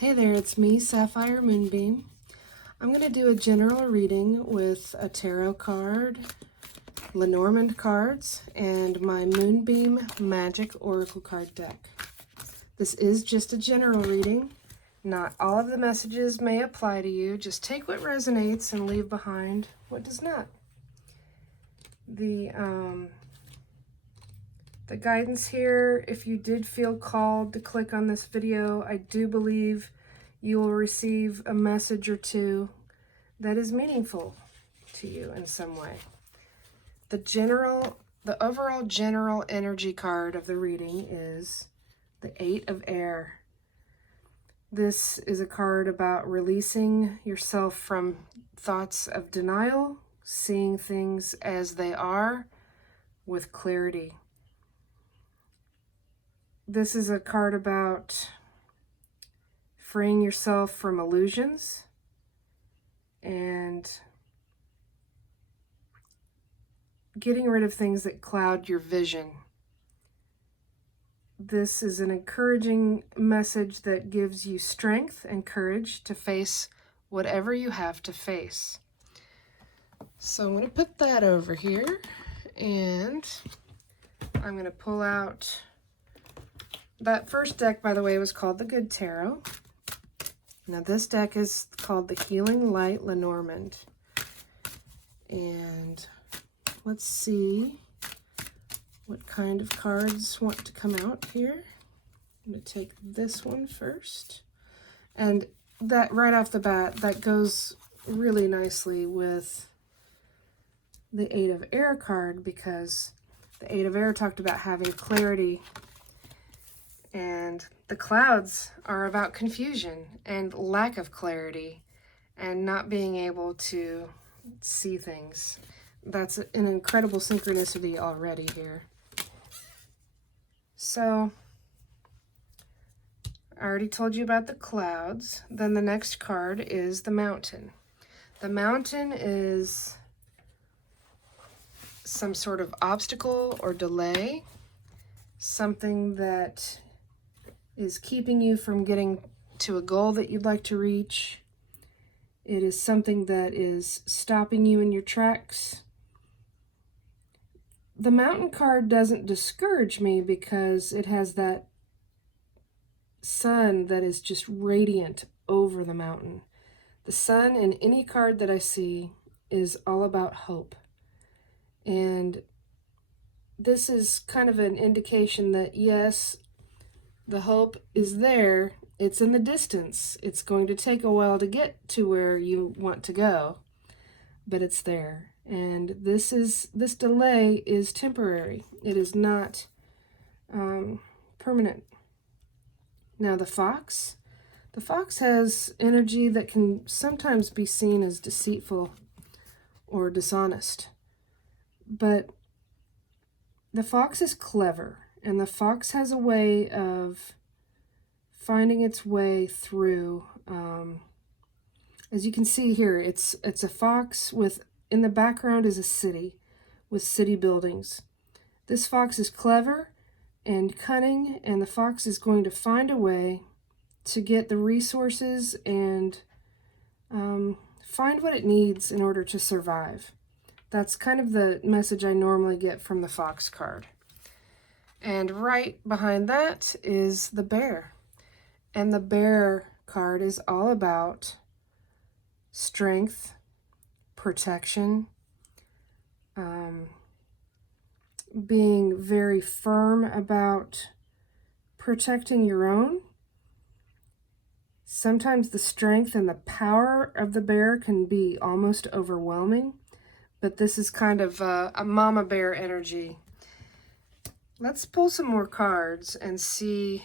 Hey there, it's me, Sapphire Moonbeam. I'm going to do a general reading with a tarot card, Lenormand cards, and my Moonbeam Magick Oracle card deck. This is just a general reading. Not all of the messages may apply to you. Just take what resonates and leave behind what does not. The guidance here, if you did feel called to click on this video, I do believe you will receive a message or two that is meaningful to you in some way. The overall general energy card of the reading is the 8 of Air. This is a card about releasing yourself from thoughts of denial, seeing things as they are with clarity. This is a card about freeing yourself from illusions and getting rid of things that cloud your vision. This is an encouraging message that gives you strength and courage to face whatever you have to face. So I'm going to put that over here, and I'm going to pull out. That first deck, by the way, was called the Good Tarot. Now this deck is called the Healing Light Lenormand. And let's see what kind of cards want to come out here. I'm going to take this one first. And that right off the bat, that goes really nicely with the 8 of Air card, because the 8 of Air talked about having clarity. And the clouds are about confusion and lack of clarity and not being able to see things. That's an incredible synchronicity already here. So, I already told you about the clouds. Then the next card is the Mountain. The Mountain is some sort of obstacle or delay, something that is keeping you from getting to a goal that you'd like to reach. It is something that is stopping you in your tracks. The Mountain card doesn't discourage me because it has that sun that is just radiant over the mountain. The sun in any card that I see is all about hope. And this is kind of an indication that yes, the hope is there. It's in the distance. It's going to take a while to get to where you want to go, but it's there. And this delay is temporary. It is not permanent. Now the fox has energy that can sometimes be seen as deceitful or dishonest, but the fox is clever. And the fox has a way of finding its way through. As you can see here, it's a fox with, in the background is a city with city buildings. This fox is clever and cunning, and the fox is going to find a way to get the resources and find what it needs in order to survive. That's kind of the message I normally get from the fox card. And right behind that is the Bear. And the Bear card is all about strength, protection, being very firm about protecting your own. Sometimes the strength and the power of the bear can be almost overwhelming, but this is kind of a mama bear energy. Let's pull some more cards and see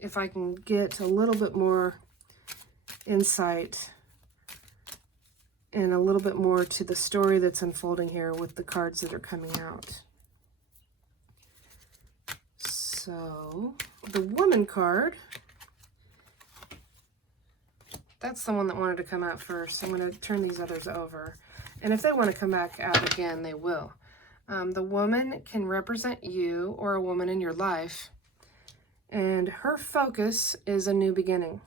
if I can get a little bit more insight and a little bit more to the story that's unfolding here with the cards that are coming out. So, the Woman card, that's the one that wanted to come out first. I'm going to turn these others over. And if they want to come back out again, they will. The woman can represent you or a woman in your life, and her focus is a new beginning.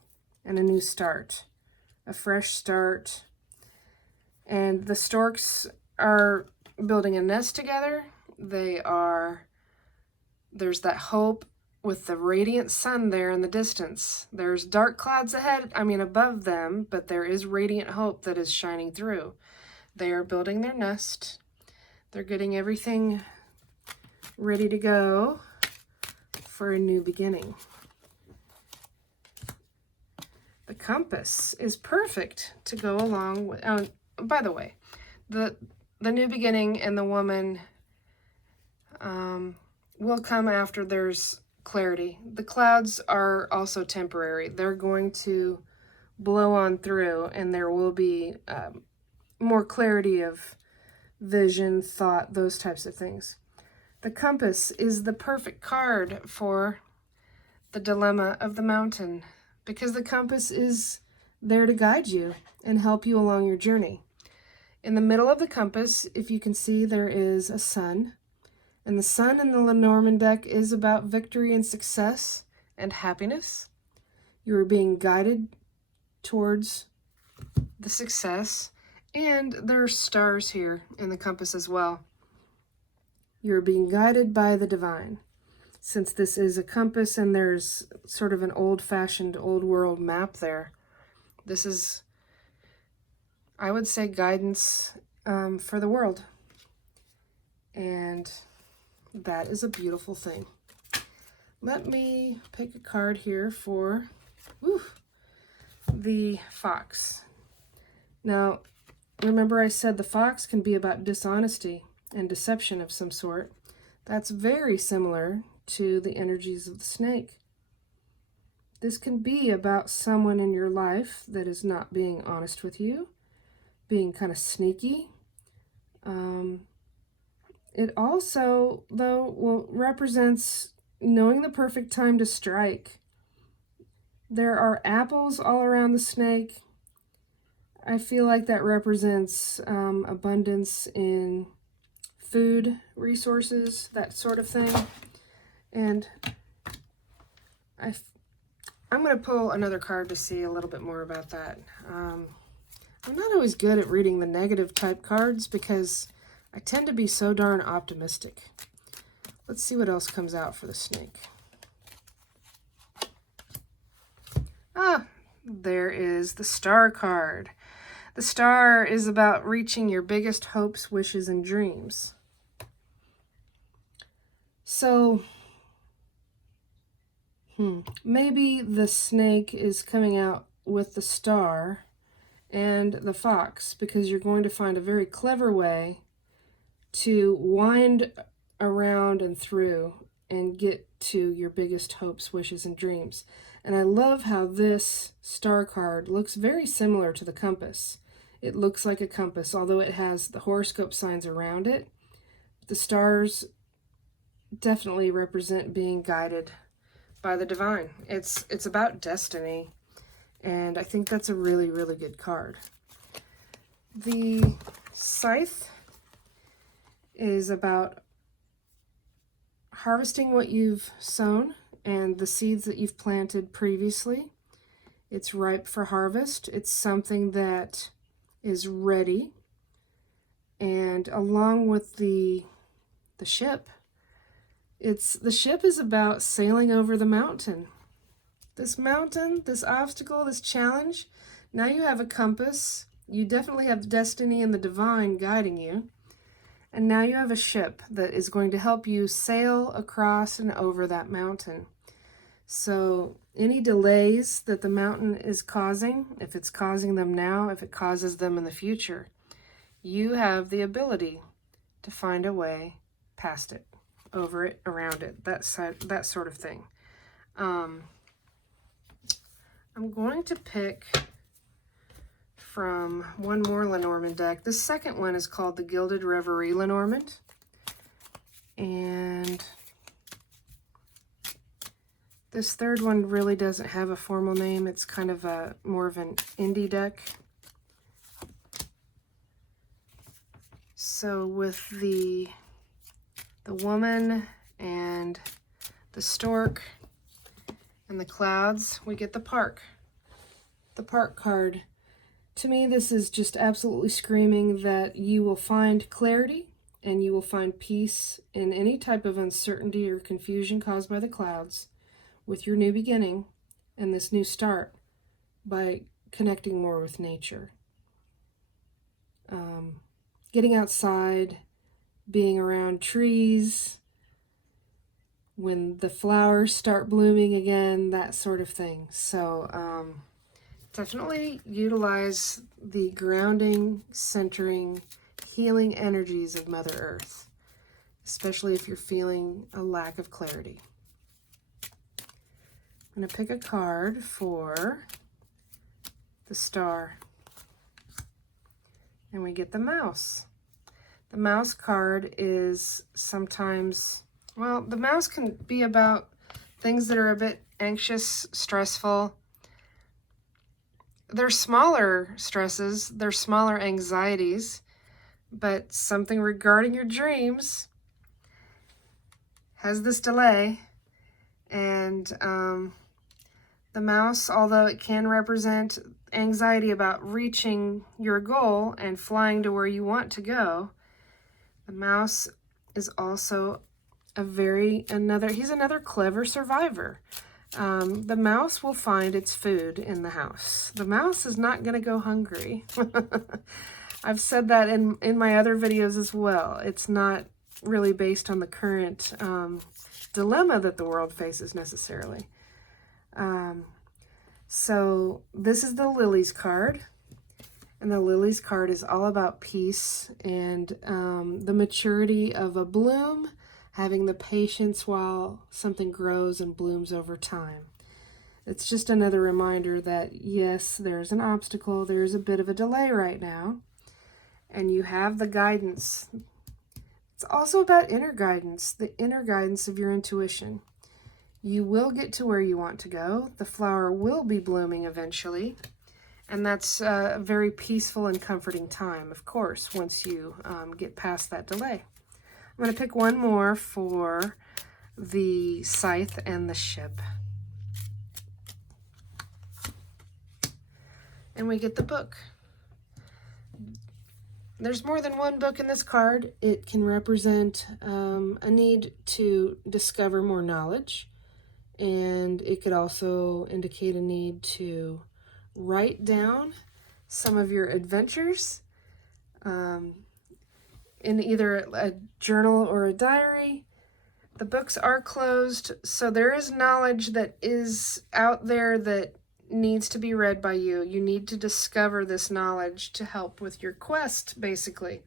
and a new start, a fresh start. And the storks are building a nest together. There's that hope with the radiant sun there in the distance. There's dark clouds above them, but there is radiant hope that is shining through. They are building their nest. They're getting everything ready to go for a new beginning. The compass is perfect to go along with, by the way, the new beginning and the woman will come after there's clarity. The clouds are also temporary. They're going to blow on through, and there will be more clarity of vision, thought, those types of things. The compass is the perfect card for the dilemma of the mountain, because the compass is there to guide you and help you along your journey. In the middle of the compass, if you can see, there is a sun. And the sun in the Lenormand deck is about victory and success and happiness. You are being guided towards the success. And there are stars here in the compass as well. You're being guided by the divine. Since this is a compass and there's sort of an old-fashioned, old-world map there, this is, I would say, guidance for the world. And that is a beautiful thing. Let me pick a card here for the fox. Now, remember I said the fox can be about dishonesty and deception of some sort. That's very similar to the energies of the snake. This can be about someone in your life that is not being honest with you, being kind of sneaky. It also, though, represents knowing the perfect time to strike. There are apples all around the snake. I feel like that represents abundance in food resources, that sort of thing. And I'm going to pull another card to see a little bit more about that. I'm not always good at reading the negative type cards because I tend to be so darn optimistic. Let's see what else comes out for the snake. There is the star card. The star is about reaching your biggest hopes, wishes, and dreams. So, maybe the snake is coming out with the star and the fox because you're going to find a very clever way to wind around and through and get to your biggest hopes, wishes, and dreams. And I love how this star card looks very similar to the compass. It looks like a compass, although it has the horoscope signs around it. The stars definitely represent being guided by the divine. It's about destiny, and I think that's a really, really good card. The scythe is about harvesting what you've sown and the seeds that you've planted previously. It's ripe for harvest. It's something that is ready. And along with the ship, the ship is about sailing over the mountain. This mountain, this obstacle, this challenge, now you have a compass. You definitely have destiny and the divine guiding you. And now you have a ship that is going to help you sail across and over that mountain. So any delays that the mountain is causing, if it's causing them now, if it causes them in the future, you have the ability to find a way past it, over it, around it, that sort of thing. I'm going to pick from one more Lenormand deck. The second one is called the Gilded Reverie Lenormand. And this third one really doesn't have a formal name. It's kind of more of an indie deck. So with the woman and the stork and the clouds, we get the park. the Park card. To me, this is just absolutely screaming that you will find clarity and you will find peace in any type of uncertainty or confusion caused by the clouds with your new beginning and this new start by connecting more with nature. Getting outside, being around trees, when the flowers start blooming again, that sort of thing. So definitely utilize the grounding, centering, healing energies of Mother Earth, especially if you're feeling a lack of clarity. I'm going to pick a card for the Star. And we get the Mouse. The Mouse card is sometimes, well, the Mouse can be about things that are a bit anxious, stressful. They're smaller stresses, they're smaller anxieties, but something regarding your dreams has this delay. And the Mouse, although it can represent anxiety about reaching your goal and flying to where you want to go, the Mouse is also he's another clever survivor. The Mouse will find its food in the house. The Mouse is not going to go hungry. I've said that in my other videos as well. It's not really based on the current dilemma that the world faces necessarily. So this is the Lilies card, and the Lilies card is all about peace and the maturity of a bloom, having the patience while something grows and blooms over time. It's just another reminder that yes, there's an obstacle, there's a bit of a delay right now, and you have the guidance. It's also about inner guidance, the inner guidance of your intuition. You will get to where you want to go. The flower will be blooming eventually. And that's a very peaceful and comforting time, of course, once you get past that delay. I'm going to pick one more for the Scythe and the Ship. And we get the book. There's more than one book in this card. It can represent a need to discover more knowledge. And it could also indicate a need to write down some of your adventures in either a journal or a diary. The books are closed, so there is knowledge that is out there that needs to be read by you. You need to discover this knowledge to help with your quest, basically.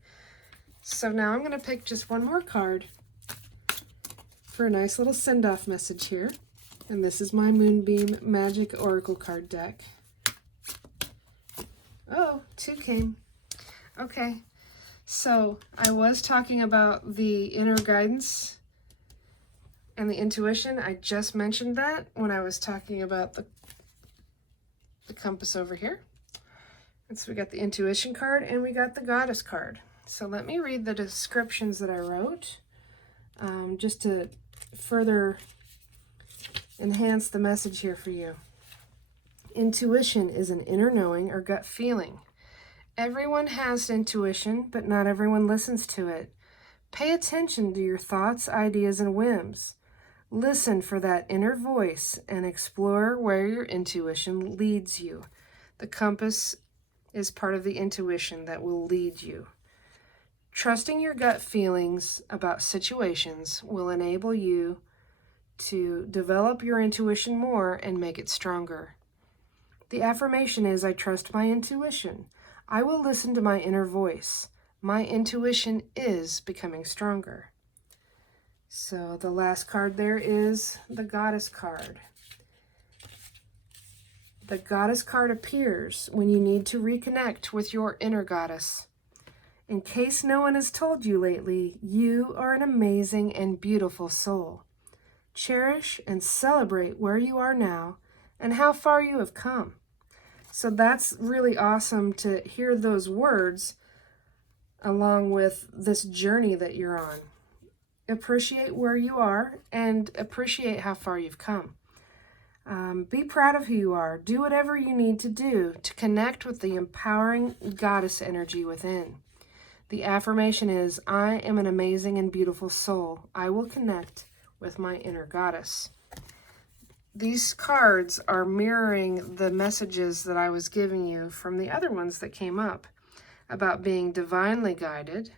So now I'm going to pick just one more card for a nice little send-off message here. And this is my Moonbeam Magick Oracle card deck. Oh, 2 came. Okay, so I was talking about the inner guidance and the intuition. I just mentioned that when I was talking about the compass over here. And so we got the intuition card and we got the goddess card. So let me read the descriptions that I wrote just to further enhance the message here for you. Intuition is an inner knowing or gut feeling. Everyone has intuition, but not everyone listens to it. Pay attention to your thoughts, ideas, and whims. Listen for that inner voice and explore where your intuition leads you. The compass is part of the intuition that will lead you. Trusting your gut feelings about situations will enable you to develop your intuition more and make it stronger. The affirmation is, I trust my intuition. I will listen to my inner voice. My intuition is becoming stronger. So the last card there is the Goddess card. The Goddess card appears when you need to reconnect with your inner goddess. In case no one has told you lately, you are an amazing and beautiful soul. Cherish and celebrate where you are now and how far you have come. So that's really awesome to hear those words along with this journey that you're on. Appreciate where you are and appreciate how far you've come. Be proud of who you are. Do whatever you need to do to connect with the empowering goddess energy within. The affirmation is, I am an amazing and beautiful soul. I will connect with my inner goddess. These cards are mirroring the messages that I was giving you from the other ones that came up about being divinely guided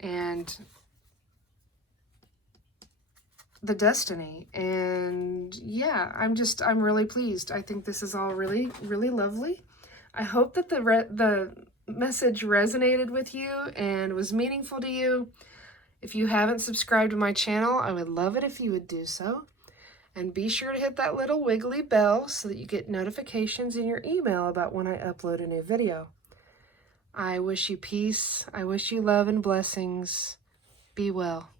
and the destiny. And yeah, I'm really pleased. I think this is all really, really lovely. I hope that the message resonated with you and was meaningful to you. If you haven't subscribed to my channel, I would love it if you would do so. And be sure to hit that little wiggly bell so that you get notifications in your email about when I upload a new video. I wish you peace. I wish you love and blessings. Be well.